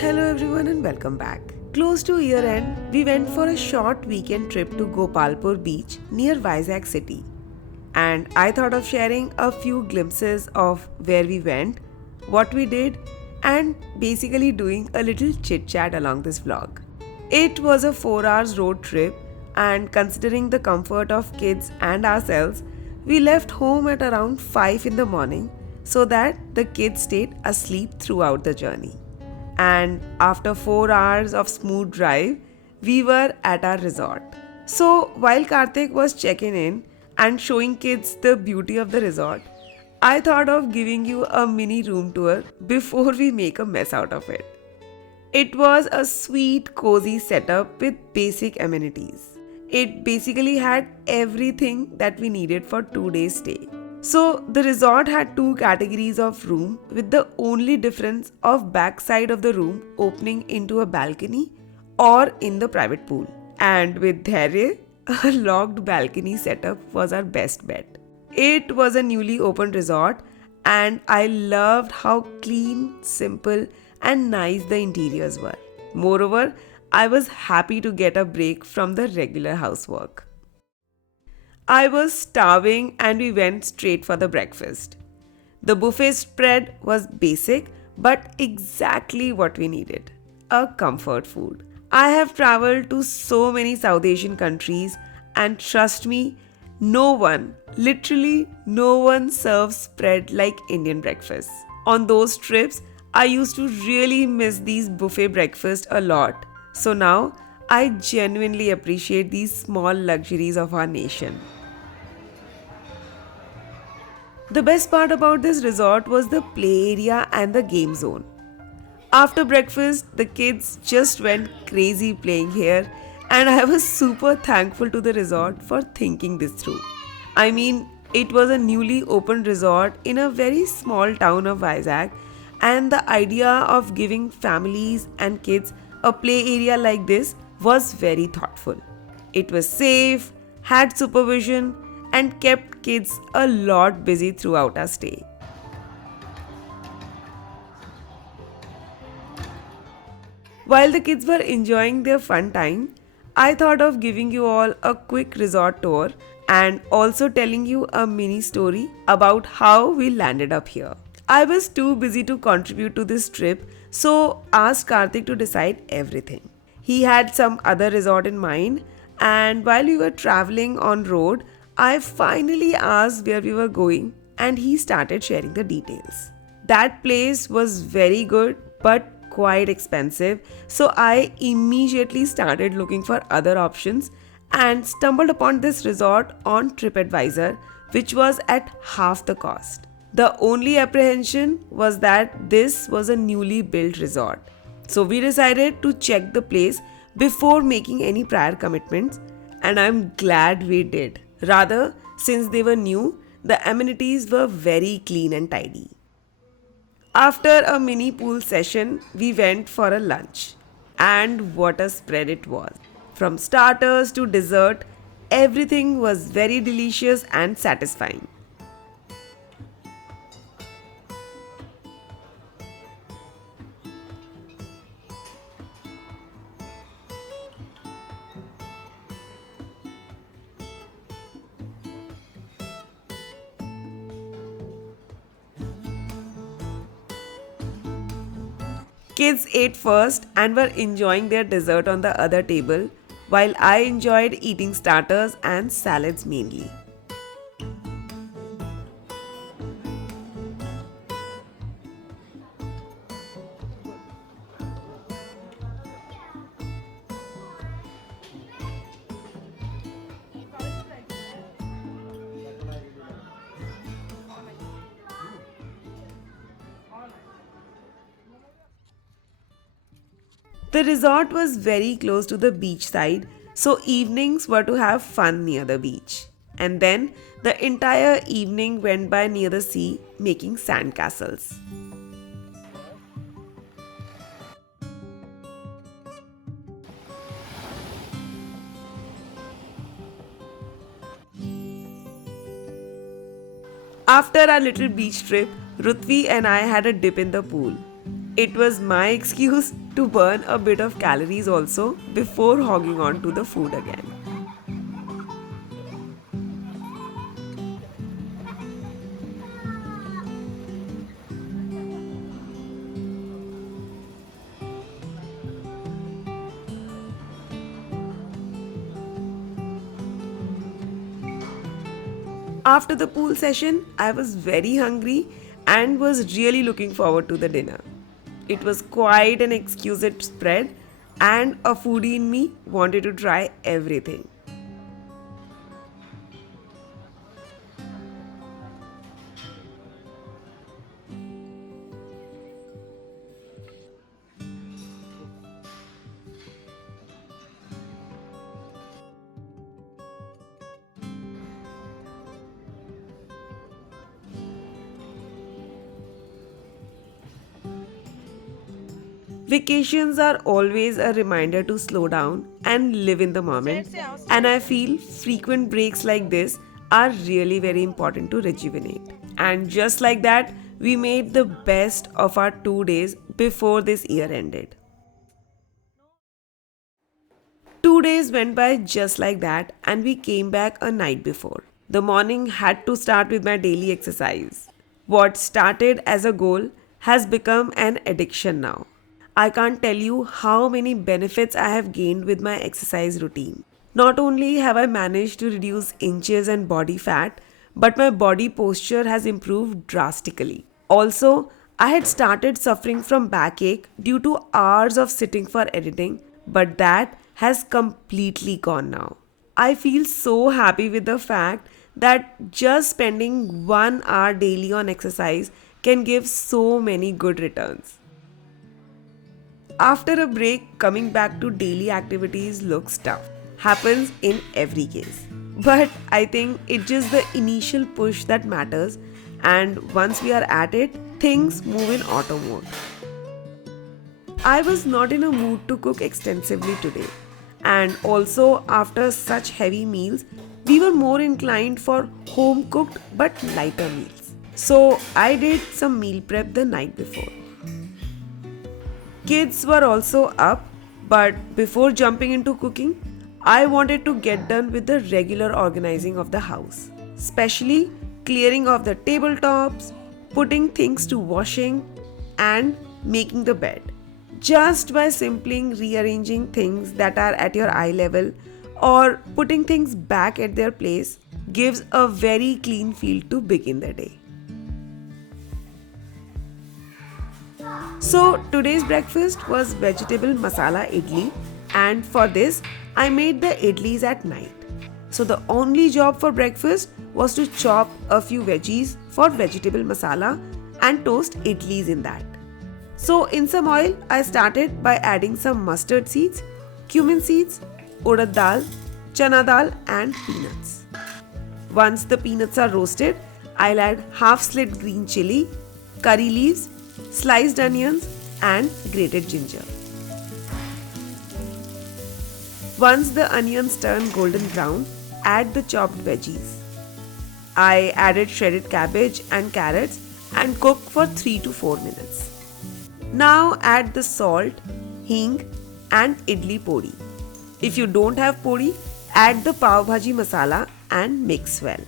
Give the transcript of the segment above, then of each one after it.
Hello everyone and welcome back. Close to year end, we went for a short weekend trip to Gopalpur beach near Vizag city. And I thought of sharing a few glimpses of where we went, what we did, and basically doing a little chit chat along this vlog. It was a 4 hours road trip, and considering the comfort of kids and ourselves, we left home at around 5 in the morning so that the kids stayed asleep throughout the journey. And after 4 hours of smooth drive, we were at our resort. So while Karthik was checking in and showing kids the beauty of the resort, I thought of giving you a mini room tour before we make a mess out of it. It was a sweet, cozy setup with basic amenities. It basically had everything that we needed for 2 days stay. So the resort had two categories of room with the only difference of backside of the room opening into a balcony or in the private pool. And with Dharya, a locked balcony setup was our best bet. It was a newly opened resort and I loved how clean, simple and nice the interiors were. Moreover, I was happy to get a break from the regular housework. I was starving and we went straight for the breakfast. The buffet spread was basic but exactly what we needed, a comfort food. I have traveled to so many South Asian countries and trust me, no one, literally no one serves spread like Indian breakfast. On those trips, I used to really miss these buffet breakfasts a lot. So now, I genuinely appreciate these small luxuries of our nation. The best part about this resort was the play area and the game zone. After breakfast, the kids just went crazy playing here, and I was super thankful to the resort for thinking this through. I mean, it was a newly opened resort in a very small town of Vizag, and the idea of giving families and kids a play area like this was very thoughtful. It was safe, had supervision, and kept kids a lot busy throughout our stay. While the kids were enjoying their fun time, I thought of giving you all a quick resort tour and also telling you a mini story about how we landed up here. I was too busy to contribute to this trip, so asked Karthik to decide everything. He had some other resort in mind, and while we were traveling on road, I finally asked where we were going and he started sharing the details. That place was very good but quite expensive, so I immediately started looking for other options and stumbled upon this resort on TripAdvisor, which was at half the cost. The only apprehension was that this was a newly built resort. So we decided to check the place before making any prior commitments, and I'm glad we did. Rather, since they were new, the amenities were very clean and tidy. After a mini pool session, we went for a lunch. And what a spread it was! From starters to dessert, everything was very delicious and satisfying. Kids ate first and were enjoying their dessert on the other table, while I enjoyed eating starters and salads mainly. The resort was very close to the beach side, so evenings were to have fun near the beach. And then the entire evening went by near the sea making sandcastles. After our little beach trip, Rutvi and I had a dip in the pool. It was my excuse to burn a bit of calories also before hogging on to the food again. After the pool session, I was very hungry and was really looking forward to the dinner. It was quite an exquisite spread, and a foodie in me wanted to try everything. Vacations are always a reminder to slow down and live in the moment, and I feel frequent breaks like this are really very important to rejuvenate. And just like that, we made the best of our 2 days before this year ended. 2 days went by just like that, and we came back a night before. The morning had to start with my daily exercise. What started as a goal has become an addiction now. I can't tell you how many benefits I have gained with my exercise routine. Not only have I managed to reduce inches and body fat, but my body posture has improved drastically. Also, I had started suffering from backache due to hours of sitting for editing, but that has completely gone now. I feel so happy with the fact that just spending 1 hour daily on exercise can give so many good returns. After a break, coming back to daily activities looks tough. Happens in every case. But I think it's just the initial push that matters, and once we are at it, things move in auto mode. I was not in a mood to cook extensively today, and also after such heavy meals, we were more inclined for home cooked but lighter meals. So I did some meal prep the night before. Kids were also up, but before jumping into cooking, I wanted to get done with the regular organizing of the house, especially clearing of the tabletops, putting things to washing, and making the bed. Just by simply rearranging things that are at your eye level or putting things back at their place gives a very clean feel to begin the day. So today's breakfast was vegetable masala idli, and for this I made the idlis at night. So the only job for breakfast was to chop a few veggies for vegetable masala and toast idlis in that. So in some oil I started by adding some mustard seeds, cumin seeds, urad dal, chana dal and peanuts. Once the peanuts are roasted, I'll add half slit green chili, curry leaves, sliced onions and grated ginger. Once the onions turn golden brown, add the chopped veggies. I added shredded cabbage and carrots and cook for 3 to 4 minutes. Now add the salt, hing and idli podi. If you don't have podi, add the pav bhaji masala and mix well.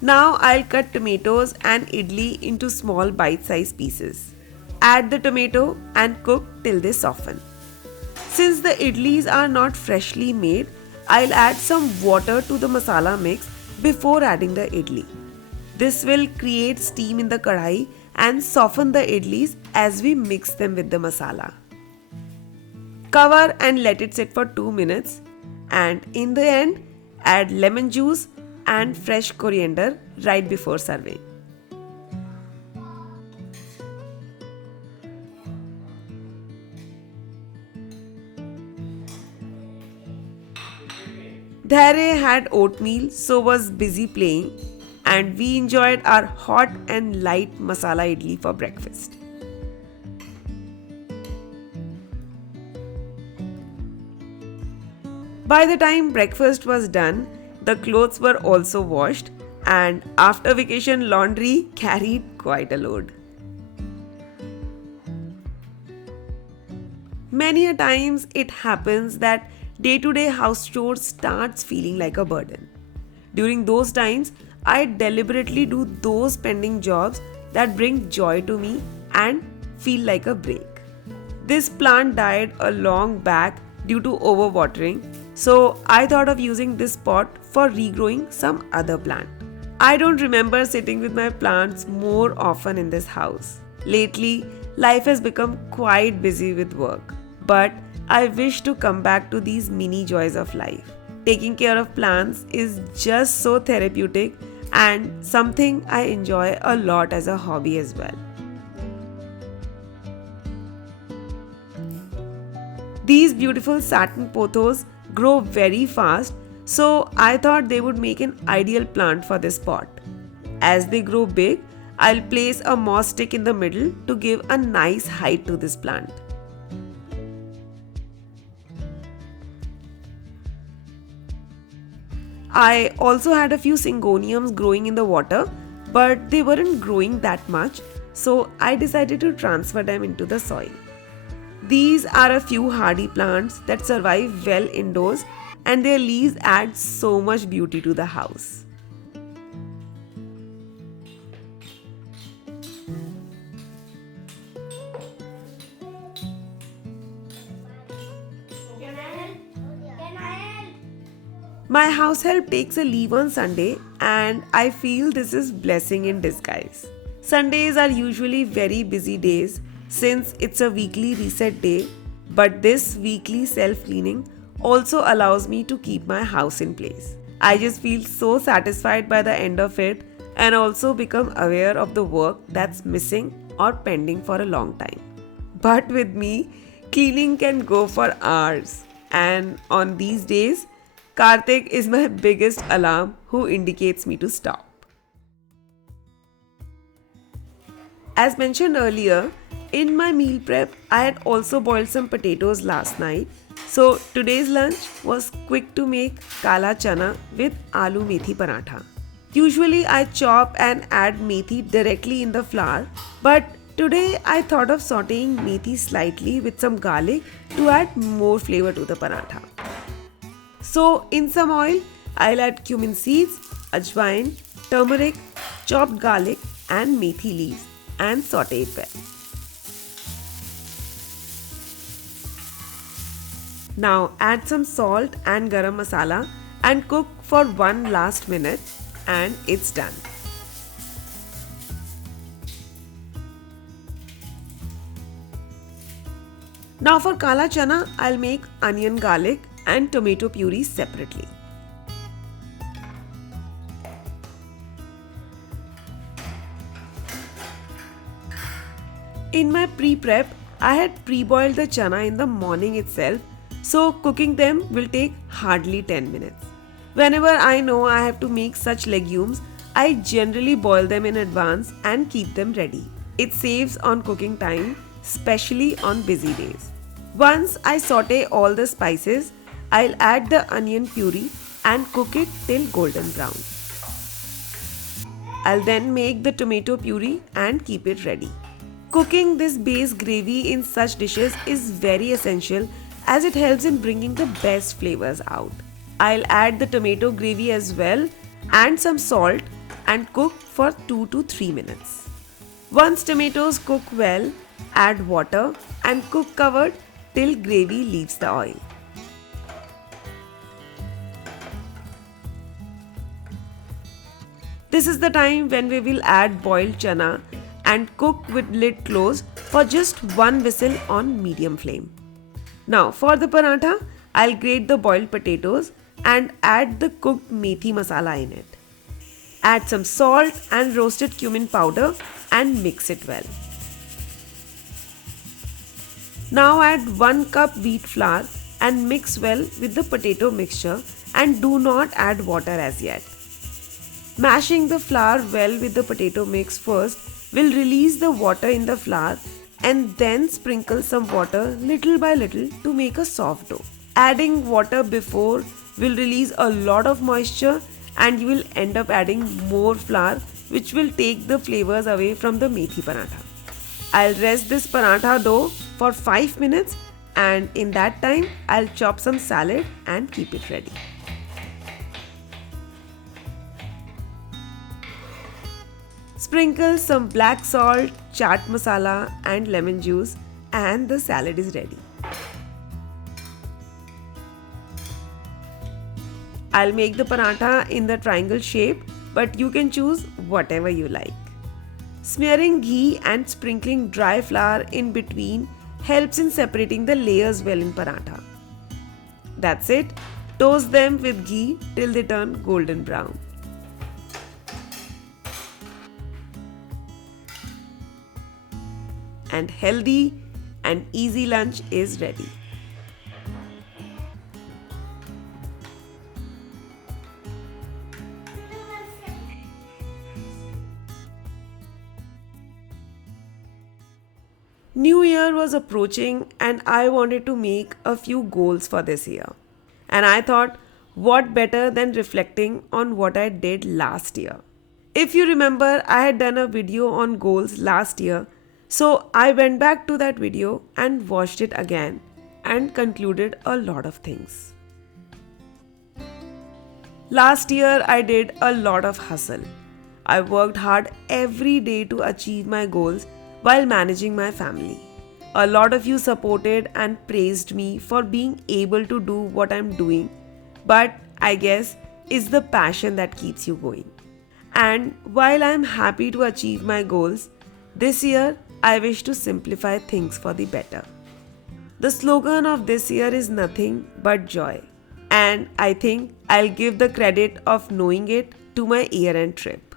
Now I'll cut tomatoes and idli into small bite-sized pieces. Add the tomato and cook till they soften. Since the idlis are not freshly made, I'll add some water to the masala mix before adding the idli. This will create steam in the kadhai and soften the idlis as we mix them with the masala. Cover and let it sit for 2 minutes, and in the end, add lemon juice and fresh coriander right before serving. Dhare had oatmeal, so was busy playing, and we enjoyed our hot and light masala idli for breakfast. By the time breakfast was done, the clothes were also washed, and after vacation laundry carried quite a load. Many a times it happens that day-to-day house chores starts feeling like a burden. During those times, I deliberately do those pending jobs that bring joy to me and feel like a break. This plant died a long back due to overwatering, so I thought of using this pot for regrowing some other plant. I don't remember sitting with my plants more often in this house. Lately, life has become quite busy with work, but I wish to come back to these mini joys of life. Taking care of plants is just so therapeutic and something I enjoy a lot as a hobby as well. These beautiful satin pothos grow very fast, so I thought they would make an ideal plant for this pot. As they grow big, I'll place a moss stick in the middle to give a nice height to this plant. I also had a few syngoniums growing in the water, but they weren't growing that much, so I decided to transfer them into the soil. These are a few hardy plants that survive well indoors, and their leaves add so much beauty to the house. My house help takes a leave on Sunday, and I feel this is blessing in disguise. Sundays are usually very busy days since it's a weekly reset day, but this weekly self-cleaning also allows me to keep my house in place. I just feel so satisfied by the end of it and also become aware of the work that's missing or pending for a long time. But with me, cleaning can go for hours, and on these days, Karthik is my biggest alarm who indicates me to stop. As mentioned earlier, in my meal prep, I had also boiled some potatoes last night. So today's lunch was quick to make kala chana with aloo methi paratha. Usually I chop and add methi directly in the flour, but today I thought of sauteing methi slightly with some garlic to add more flavor to the paratha. So in some oil, I'll add cumin seeds, ajwain, turmeric, chopped garlic and methi leaves and saute it well. Now add some salt and garam masala and cook for one last minute and it's done. Now for kala chana, I'll make onion, garlic and tomato puree separately. In my pre-prep, I had pre-boiled the chana in the morning itself, so cooking them will take hardly 10 minutes. Whenever I know I have to make such legumes, I generally boil them in advance and keep them ready. It saves on cooking time, especially on busy days. Once I saute all the spices, I'll add the onion puree and cook it till golden brown. I'll then make the tomato puree and keep it ready. Cooking this base gravy in such dishes is very essential as it helps in bringing the best flavors out. I'll add the tomato gravy as well and some salt and cook for 2 to 3 minutes. Once tomatoes cook well, add water and cook covered till gravy leaves the oil. This is the time when we will add boiled chana and cook with lid closed for just one whistle on medium flame. Now for the paratha, I'll grate the boiled potatoes and add the cooked methi masala in it. Add some salt and roasted cumin powder and mix it well. Now add 1 cup wheat flour and mix well with the potato mixture and do not add water as yet. Mashing the flour well with the potato mix first will release the water in the flour and then sprinkle some water little by little to make a soft dough. Adding water before will release a lot of moisture and you will end up adding more flour which will take the flavors away from the methi paratha. I'll rest this paratha dough for 5 minutes and in that time, I'll chop some salad and keep it ready. Sprinkle some black salt, chaat masala and lemon juice and the salad is ready. I'll make the paratha in the triangle shape, but you can choose whatever you like. Smearing ghee and sprinkling dry flour in between helps in separating the layers well in paratha. That's it. Toast them with ghee till they turn golden brown. And healthy and easy lunch is ready. New Year was approaching and I wanted to make a few goals for this year. And I thought, what better than reflecting on what I did last year? If you remember, I had done a video on goals last year, so I went back to that video and watched it again and concluded a lot of things. Last year, I did a lot of hustle. I worked hard every day to achieve my goals while managing my family. A lot of you supported and praised me for being able to do what I'm doing, but I guess it's the passion that keeps you going. And while I'm happy to achieve my goals, this year I wish to simplify things for the better. The slogan of this year is nothing but joy, and I think I'll give the credit of knowing it to my year-end trip.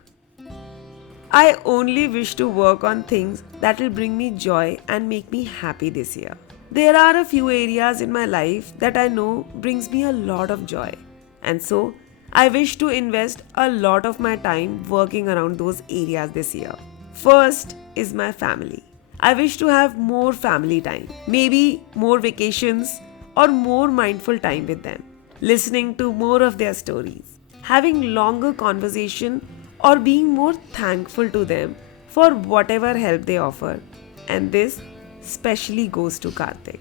I only wish to work on things that will bring me joy and make me happy this year. There are a few areas in my life that I know brings me a lot of joy, and so I wish to invest a lot of my time working around those areas this year. First is my family. I wish to have more family time, maybe more vacations or more mindful time with them, listening to more of their stories, having longer conversation or being more thankful to them for whatever help they offer. And this specially goes to Karthik.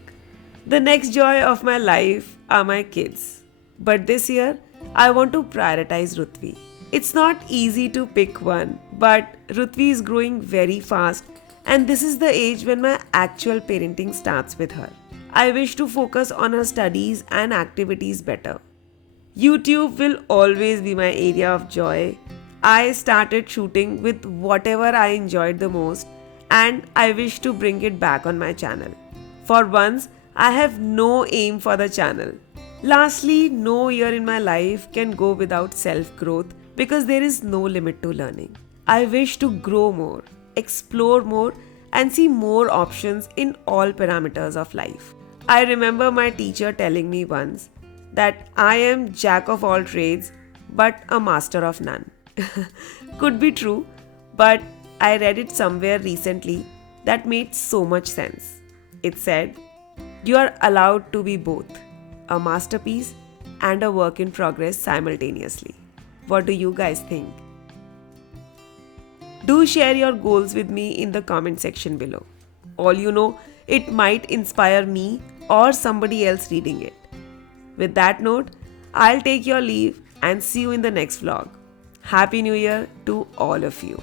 The next joy of my life are my kids. But this year, I want to prioritize Rutvi. It's not easy to pick one, but Rutvi is growing very fast and this is the age when my actual parenting starts with her. I wish to focus on her studies and activities better. YouTube will always be my area of joy. I started shooting with whatever I enjoyed the most and I wish to bring it back on my channel. For once, I have no aim for the channel. Lastly, no year in my life can go without self-growth because there is no limit to learning. I wish to grow more, explore more and see more options in all parameters of life. I remember my teacher telling me once that I am jack of all trades but a master of none. Could be true, but I read it somewhere recently that made so much sense. It said, you are allowed to be both a masterpiece and a work in progress simultaneously. What do you guys think? Do share your goals with me in the comment section below. All you know, it might inspire me or somebody else reading it. With that note, I'll take your leave and see you in the next vlog. Happy New Year to all of you.